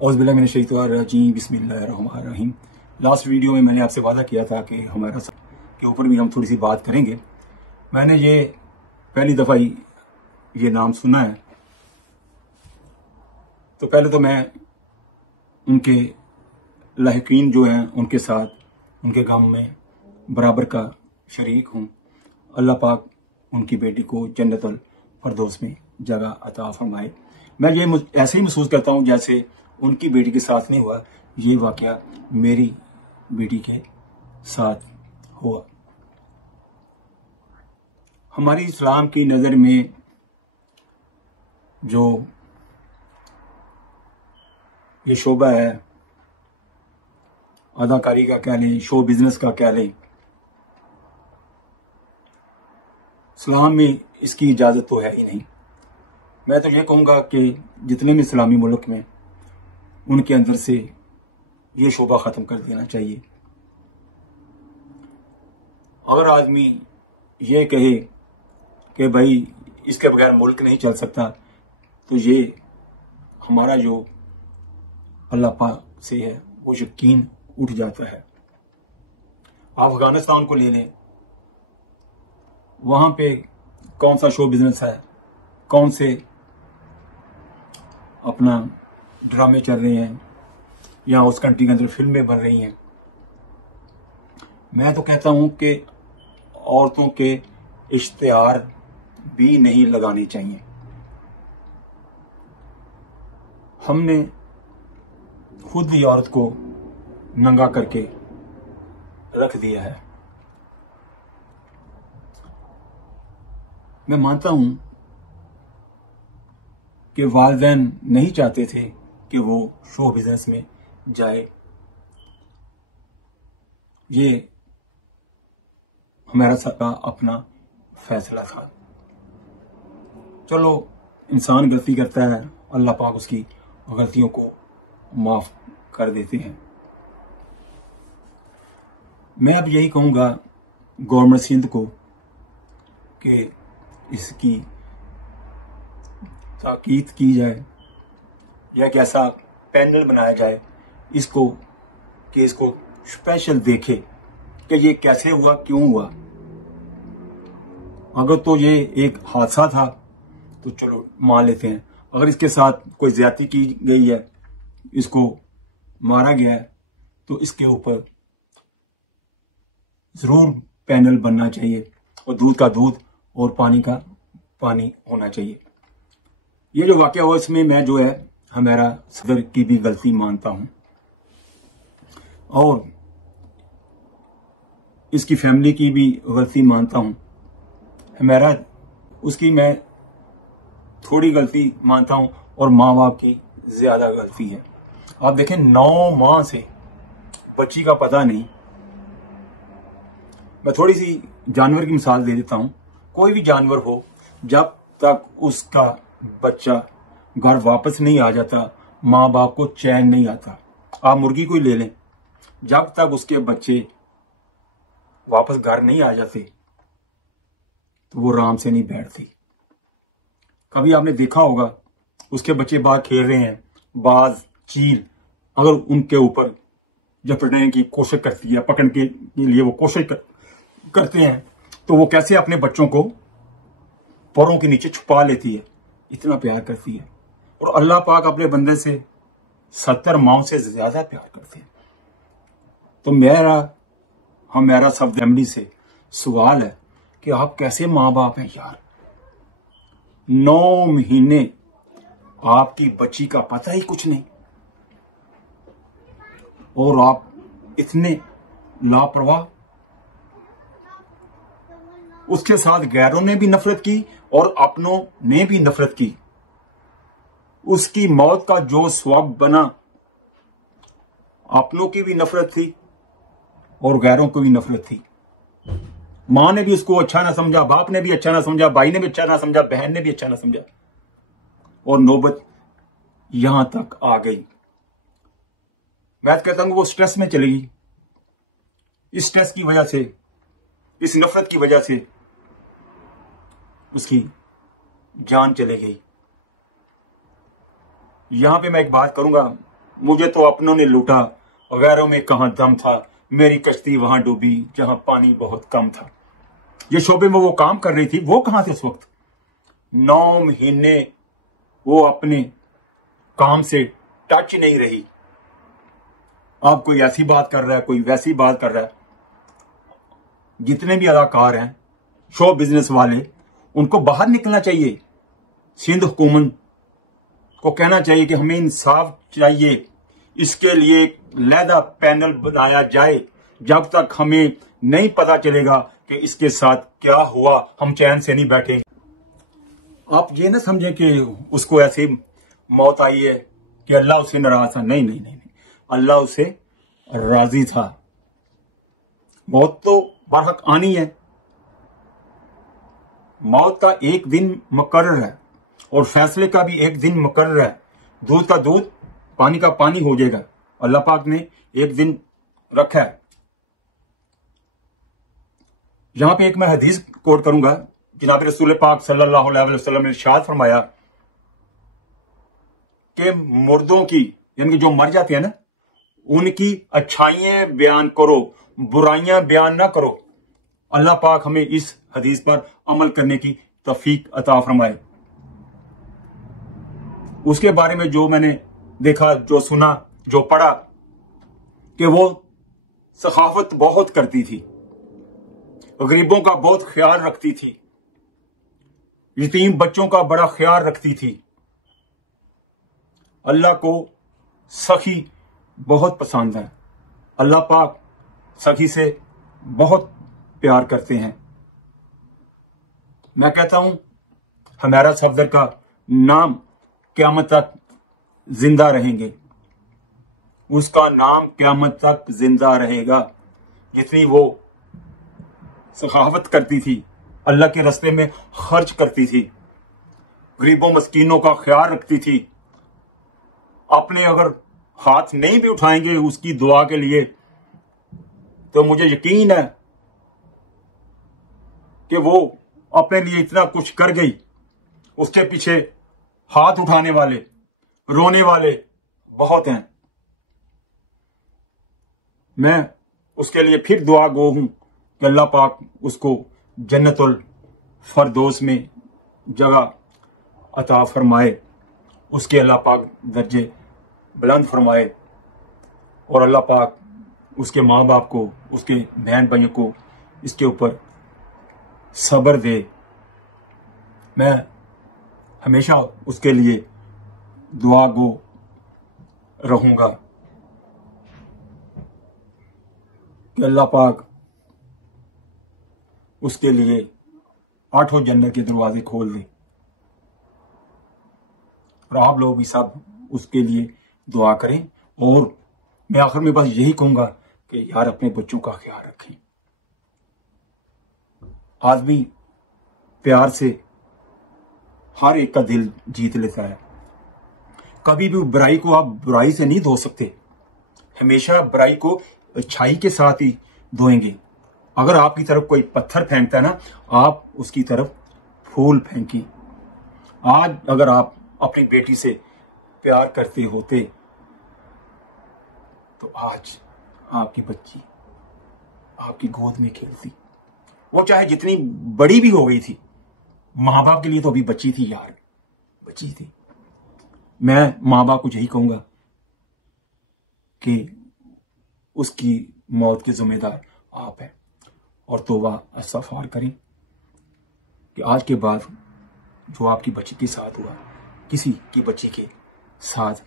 औज़ुबिल्लाहि मिनश्शैतानिर्रजीम बिस्मिल्लाहिर्रहमानिर्रहीम। Last video में मैंने आपसे वादा किया था कि हमारा के ऊपर भी हम थोड़ी सी बात करेंगे। मैंने ये पहली दफ़ा ये नाम सुना है, तो पहले तो मैं उनके लाहिकीन जो हैं उनके साथ उनके गम में बराबर का शरीक हूँ। अल्लाह पाक उनकी बेटी को जन्नतुल फरदौस में जगह अता फरमाए। मैं ये ऐसे ही महसूस करता हूँ जैसे उनकी बेटी के साथ नहीं हुआ, ये वाकया मेरी बेटी के साथ हुआ। हमारी इस्लाम की नज़र में जो ये शोबा है, अदाकारी का कह लें, शो बिजनेस का कह लें, इस्लाम में इसकी इजाज़त तो है ही नहीं। मैं तो ये कहूँगा कि जितने भी इस्लामी मुल्क में उनके अंदर से ये शोबा ख़त्म कर देना चाहिए। अगर आदमी ये कहे कि भाई इसके बगैर मुल्क नहीं चल सकता, तो ये हमारा जो अल्लाह पाक से है वो यकीन उठ जाता है। आप अफगानिस्तान को ले लें, वहाँ पे कौन सा शो बिजनेस है, कौन से अपना ड्रामे चल रहे हैं या उस कंट्री के अंदर फिल्में बन रही हैं। मैं तो कहता हूँ कि औरतों के इश्तिहार भी नहीं लगाने चाहिए। हमने खुद ही औरत को नंगा करके रख दिया है। मैं मानता हूं कि वालिदैन नहीं चाहते थे कि वो शो बिजनेस में जाए। ये हमारा सबका अपना फैसला था। चलो, इंसान गलती करता है, अल्लाह पाक उसकी गलतियों को माफ कर देते हैं। मैं अब यही कहूँगा गवर्नमेंट सिंध को कि इसकी ताकीद की जाए या एक ऐसा पैनल बनाया जाए इसको कि इसको स्पेशल देखे कि ये कैसे हुआ, क्यों हुआ। अगर तो ये एक हादसा था तो चलो मान लेते हैं, अगर इसके साथ कोई ज्यादती की गई है, इसको मारा गया है, तो इसके ऊपर जरूर पैनल बनना चाहिए और दूध का दूध और पानी का पानी होना चाहिए। ये जो वाकया हुआ इसमें मैं जो है हमारा सदर की भी गलती मानता हूं और इसकी फैमिली की भी गलती मानता हूं। हमारा उसकी मैं थोड़ी गलती मानता हूं और माँ बाप की ज्यादा गलती है। आप देखें, 9 माह से बच्ची का पता नहीं। मैं थोड़ी सी जानवर की मिसाल दे देता हूं। कोई भी जानवर हो, जब तक उसका बच्चा घर वापस नहीं आ जाता, माँ बाप को चैन नहीं आता। आप मुर्गी को ही ले लें, जब तक उसके बच्चे वापस घर नहीं आ जाते तो वो आराम से नहीं बैठती। कभी आपने देखा होगा उसके बच्चे बाहर खेल रहे हैं, बाज चील अगर उनके ऊपर झपटने की कोशिश करती है, पकड़ने के लिए वो कोशिश करते हैं, तो वो कैसे अपने बच्चों को पैरों के नीचे छुपा लेती है, इतना प्यार करती है। और अल्लाह पाक अपने बंदे से 70 माओं से ज्यादा प्यार करते हैं। तो हमारा सब फैमिली से सवाल है कि आप कैसे माँ बाप हैं यार। 9 महीने आपकी बच्ची का पता ही कुछ नहीं और आप इतने लापरवाह। उसके साथ गैरों ने भी नफरत की और अपनों ने भी नफरत की। उसकी मौत का जो सबब बना, अपनों की भी नफरत थी और गैरों को भी नफरत थी। मां ने भी उसको अच्छा ना समझा, बाप ने भी अच्छा ना समझा, भाई ने भी अच्छा ना समझा, बहन ने भी अच्छा ना समझा और नौबत यहां तक आ गई। मैं कहता हूं वो स्ट्रेस में चलेगी। इस स्ट्रेस की वजह से, इस नफरत की वजह से उसकी जान चली गई। यहां पे मैं एक बात करूंगा, मुझे तो अपनों ने लूटा, गैरों में कहाँ दम था, मेरी कश्ती वहां डूबी जहां पानी बहुत कम था। ये शोबे में वो काम कर रही थी, वो कहां थे उस वक्त? 9 महीने वो अपने काम से टच नहीं रही। अब कोई ऐसी बात कर रहा है, कोई वैसी बात कर रहा है। जितने भी अदाकार हैं, शो बिजनेस वाले, उनको बाहर निकलना चाहिए। सिंध हुकूमत को कहना चाहिए कि हमें इंसाफ चाहिए, इसके लिए लहदा पैनल बनाया जाए। जब तक हमें नहीं पता चलेगा कि इसके साथ क्या हुआ, हम चैन से नहीं बैठेंगे। आप ये ना समझें कि उसको ऐसे मौत आई है कि अल्लाह उससे नाराज था। नहीं नहीं नहीं, नहीं। अल्लाह उससे राजी था। मौत तो बरहक आनी है। मौत का एक दिन मुकर्रर है और फैसले का भी एक दिन मुकर्रर है। दूध का दूध, पानी का पानी हो जाएगा। अल्लाह पाक ने एक दिन रखा है। यहां पे एक मैं हदीस कोट करूंगा। जनाब रसूल पाक सल्लल्लाहु अलैहि वसल्लम ने इरशाद फरमाया कि मुर्दों की, यानी कि जो मर जाते हैं ना, उनकी अच्छाइयां बयान करो, बुराइयां बयान ना करो। अल्लाह पाक हमें इस हदीस पर अमल करने की तौफीक अता फरमाए। उसके बारे में जो मैंने देखा, जो सुना, जो पढ़ा, कि वो सखावत बहुत करती थी, गरीबों का बहुत ख्याल रखती थी, यतीम बच्चों का बड़ा ख्याल रखती थी। अल्लाह को सखी बहुत पसंद है। अल्लाह पाक सखी से बहुत प्यार करते हैं। मैं कहता हूं हमारा सफदर का नाम क़यामत तक जिंदा रहेंगे, उसका नाम क़यामत तक जिंदा रहेगा। जितनी वो सखावत करती थी, अल्लाह के रास्ते में खर्च करती थी, गरीबों मस्कीनों का ख्याल रखती थी। अपने अगर हाथ नहीं भी उठाएंगे उसकी दुआ के लिए, तो मुझे यकीन है कि वो अपने लिए इतना कुछ कर गई। उसके पीछे हाथ उठाने वाले, रोने वाले बहुत हैं। मैं उसके लिए फिर दुआ गो हूं कि अल्लाह पाक उसको जन्नतुल फरदौस में जगह अता फरमाए, उसके अल्लाह पाक दर्जे बुलंद फरमाए, और अल्लाह पाक उसके माँ बाप को, उसके बहन भाइयों को इसके ऊपर सब्र दे। मैं हमेशा उसके लिए दुआ गो रहूंगा कि अल्लाह पाक उसके लिए 8 जन्नत के दरवाजे खोल दे। और आप लोग भी सब उसके लिए दुआ करें। और मैं आखिर में बस यही कहूंगा कि यार अपने बच्चों का ख्याल रखें। आदमी प्यार से हर एक का दिल जीत लेता है। कभी भी बुराई को आप बुराई से नहीं धो सकते, हमेशा बुराई को अच्छाई के साथ ही धोएंगे। अगर आपकी तरफ कोई पत्थर फेंकता है ना, आप उसकी तरफ फूल फेंकी। आज अगर आप अपनी बेटी से प्यार करते होते तो आज आपकी बच्ची आपकी गोद में खेलती। वो चाहे जितनी बड़ी भी हो गई थी, माँ बाप के लिए तो अभी बच्ची थी यार, बच्ची थी। मैं माँ बाप को यही कहूंगा कि उसकी मौत के जिम्मेदार आप हैं, और तौबा इस्तग़फ़ार करें कि आज के बाद जो आपकी बच्ची के साथ हुआ, किसी की बच्ची के साथ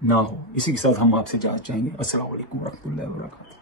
ना हो। इसी के साथ हम आपसे इजाज़त चाहेंगे। अस्सलामु अलैकुम व रहमतुल्लाहि व बरकातहू।